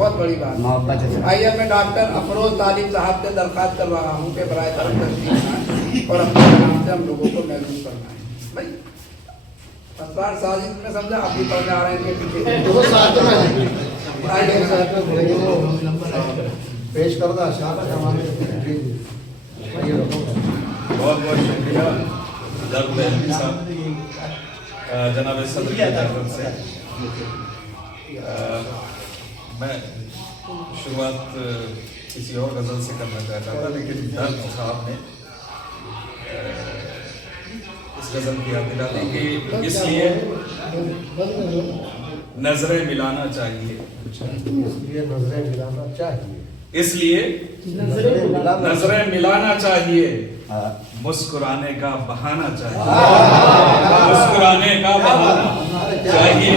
बहुत बड़ी बात। आइए मैं डॉक्टर अफरोज तालिब साहब से दरख्वास्त कर रहा हूँ कि बराए तरफ तस्दीक आए और अपने नाम से हम लोगों को महसूस करना है। भाई अस्तार साजिद में समझा आप भी पढ़ने आ रहे हैं पेश कर दो। बहुत बहुत शुक्रिया जनाब सदर की तरफ से। मैं शुरुआत किसी और गज़ल से करना चाहता था, लेकिन दर्द साहब ने इस गज़ल की याद दिला दी कि इसलिए नजरें मिलाना चाहिए, इसलिए नजरें मिलाना चाहिए, इसलिए नजरें मिलाना चाहिए, मुस्कुराने का बहाना चाहिए, मुस्कुराने का बहाना चाहिए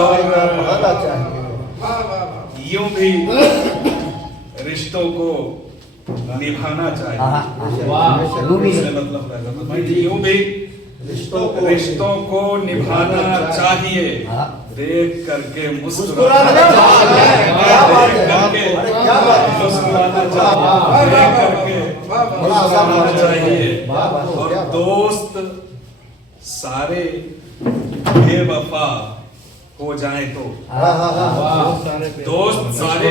और यूं भी रिश्तों को निभाना चाहिए। मतलब यूं भी रिश्तों को निभाना चाहिए, देख करके मुस्कुराना चाहिए, देख करके मुस्कुराना चाहिए, देख करके मुस्कुराना चाहिए। और दोस्त सारे बेवफा हो जाए तो, दोस्त सारे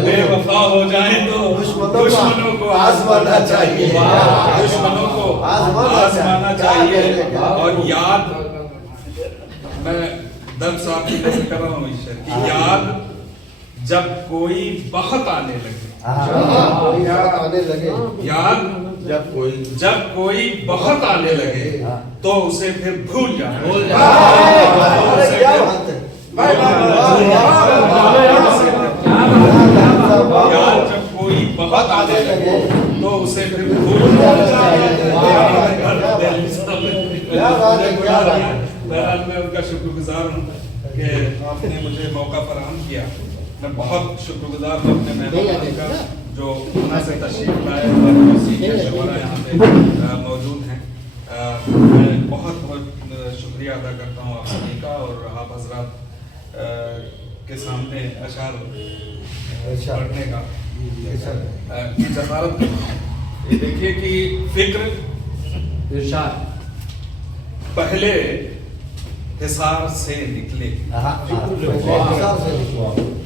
बेवफा हो जाए तो दुश्मनों को आजमाना चाहिए, दुश्मनों को आजमाना चाहिए। और याद, मैं दर्द साहब की नजर कर रहा हूँ इस शेर की, याद जब कोई बहुत आने लगे, याद जब कोई बहुत आने लगे तो उसे फिर भूल जाओ। याद जब कोई बहुत आने लगे तो उसे फिर भूल बहरहाल मैं उनका शुक्रगुजार हूँ कि आपने मुझे मौका फराहम किया। मैं बहुत शुक्रगुजार हूँ अपने मेहमानों का जो यहाँ से तशरीफ लाए और सीनियर शुरा यहाँ पे मौजूद हैं। मैं बहुत बहुत शुक्रिया अदा करता हूँ आप सभी का और आप हजरात के सामने अशार पढ़ने का जसारत। ये देखिए कि फिक्र इरशाद पहले हिसार से निकले,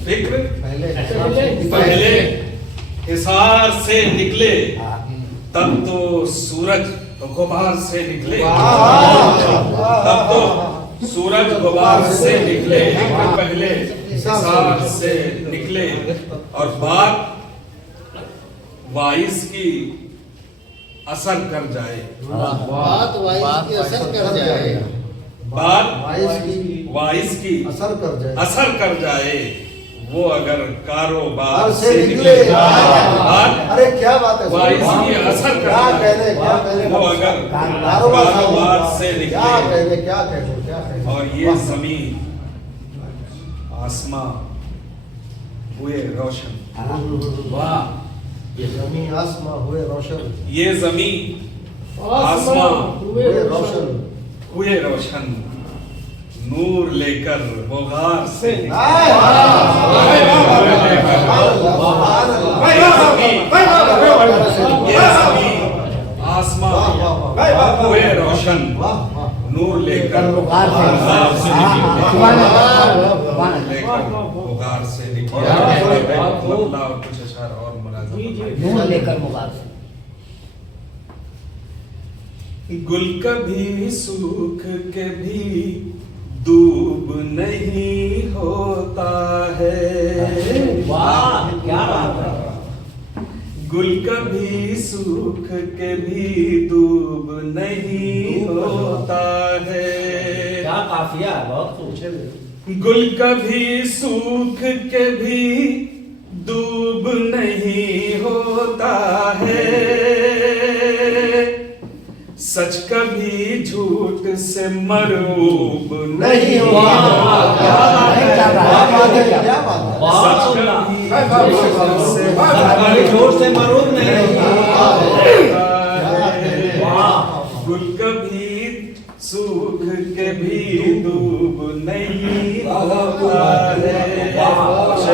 फिक्र पहले हिसार से निकले, तब तो सूरज गुबार से निकले, तब तो सूरज गुबार से निकले। पहले हिसार से निकले और बात वाइस की असर कर जाए, बात वाइस की असर कर जाए, बात वाइस की असर कर जाए, वो अगर कारोबार से निकले। बात अरे क्या बात है, वाइस की असर कर जाए, वो अगर कारोबार से निकले। क्या और ये जमीन आसमां हुए रोशन, वाह, ये जमीन आसमां हुए रोशन, ये जमीन आसमां हुए रोशन, हुए रोशन, नूर लेकर वो गार से आसमां हुए रोशन, नूर लेकर वो गार से निकले। और कुछ अशार और नूर लेकर मुगार से। गुल कभी सूख के भी दूब नहीं होता है, वाह क्या बात है। गुल कभी सूख के भी दूब नहीं होता है, क्या काफिया है, बहुत खूब। गुल कभी सूख के भी दूब नहीं होता है, सच कभी झूठ से मरूब नहीं होता है, सच कभी झूठ से मरूब नहीं होता है, गुल कभी सूख के भी दूब नहीं होता है।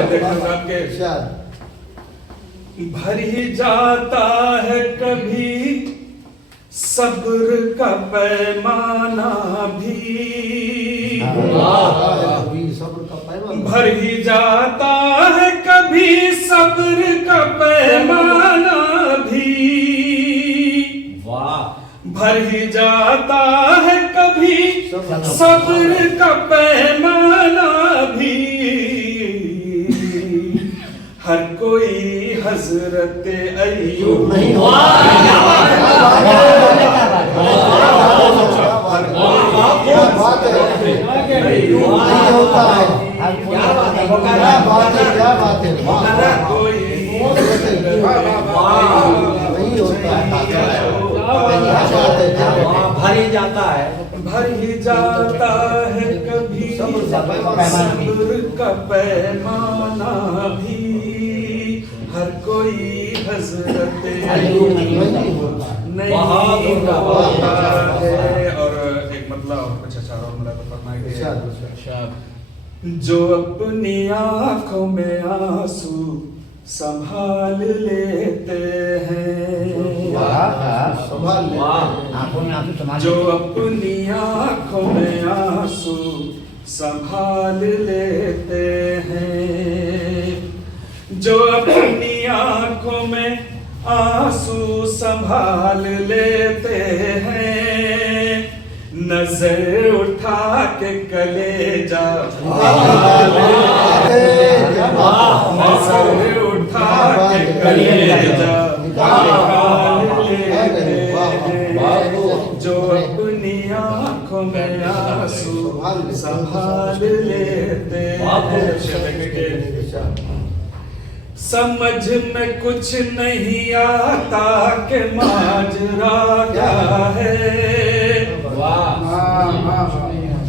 आपके इरशाद। भर ही जाता है कभी सब्र का पैमाना भी, कभी सब्र का पैमाना, भर ही जाता है कभी सब्र का पैमाना भी, वाह भर ही जाता है कभी सब्र का पैमाना भी, हर कोई हजरत अय्यूब नहीं क्या बात है, नहीं होता है, क्या बात है, क्या बात है, हर कोई नहीं होता है, भर ही जाता है, भर ही जाता है कभी सब्र का पैमाना भी, हर कोई हजरत अय्यूब नहीं होता है। और एक मतलब और कुछ अच्छा और मतलब तो फरमाया कि जो अपनी आंखों में आंसू संभाल लेते हैं, संभाल ले, आंखों में आंसू संभाल जो अपनी आंखों में आंसू संभाल लेते हैं, जो अपनी आंखों में आंसू संभाल लेते हैं, नजर उठा के कलेजा नजर उठा के कलेजा निकाल लेते हैं, जो अपनी आंखों में आंसू संभाल लेते हैं। समझ में कुछ नहीं आता कि माजरा क्या है,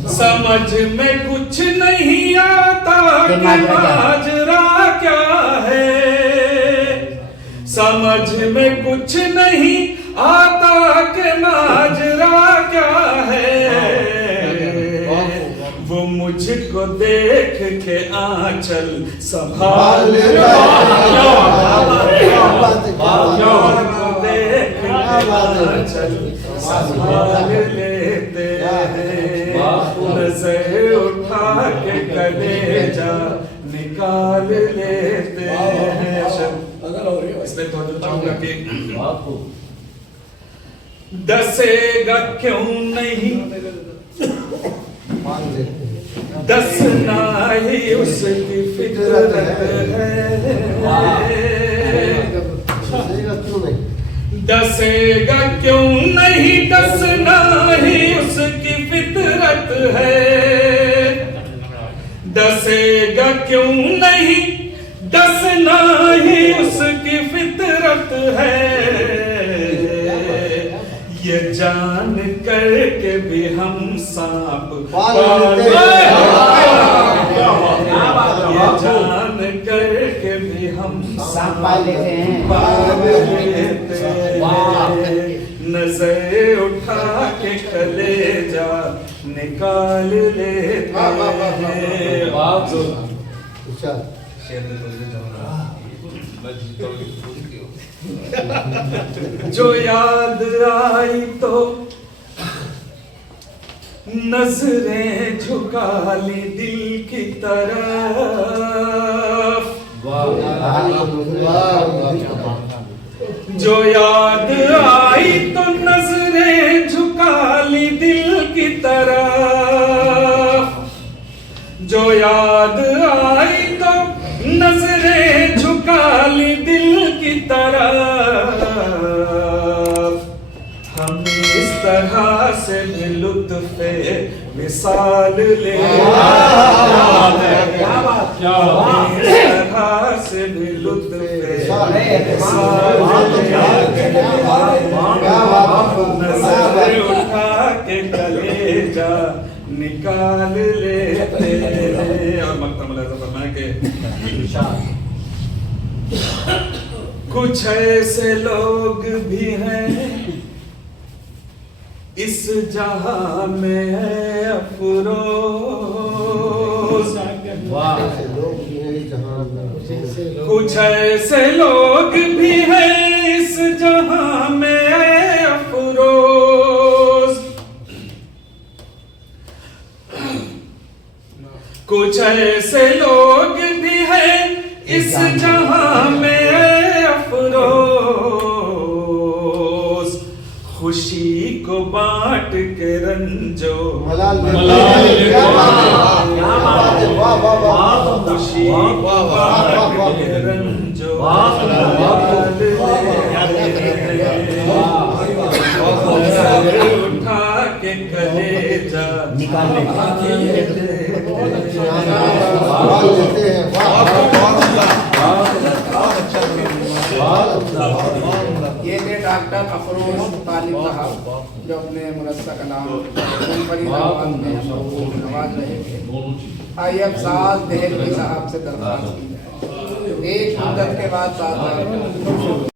समझ में कुछ नहीं आता कि माजरा क्या है, समझ में कुछ नहीं आता कि माजरा क्या है, वो मुझको देख के आंचल संभाल देख के आंचल संभाल लेते हैं, नजर उठा के कलेजा निकाल लेते हैं। इसलिए तो जो चाहूंगा कि दसेगा क्यों नहीं दसना ही उसकी फितरत है, दसेगा क्यों नहीं दसना ही उसकी फितरत है, दसेगा क्यों नहीं दसना ही उसकी फितरत है, ये जान कर के भी हम सांप ये जान कर के भी हम सांप पाल लेते हैं, नजर उठा के कलेजा निकाल लेते हैं। जो याद आई तो नजरें झुका ली दिल की तरफ, जो याद आई तो नजरें झुका ली दिल की तरफ, जो याद आई तो नजरें झुका ली दिल की तरफ, हम इस तरह से भी लुत्फ़े मिसाल ले, इस तरह से भी लुत्फ़े मिसाल नजर उठा के कलेजा निकाल लेते हैं। और मक्तम लहज़ा फरमाया कि कुछ ऐसे लोग भी हैं इस जहां में है अफरोज, लोग भी हैं इस जहां में कुछ ऐसे लोग भी हैं इस जहां में अफरोज, कुछ ऐसे लोग भी हैं इस जहां में अफरोज, खुशी को बांट के रंजो मलाल मलाल लेते हैं। क्या बात है, क्या क्या बात है, वाह वाह वाह खुशी को बांट के रंजो उठा के कलेजा निकाल ले। मलाल लेते हैं, वाह ये थे डॉक्टर अफरोज तालिब साहब जो अपने मुनस्सा का नाम मुनफरिद आवाज में आवाज रहे थे। आइए अब साज दहलवी साहब से दरख्वास्त की जाए, एक मुद्दत के बाद साज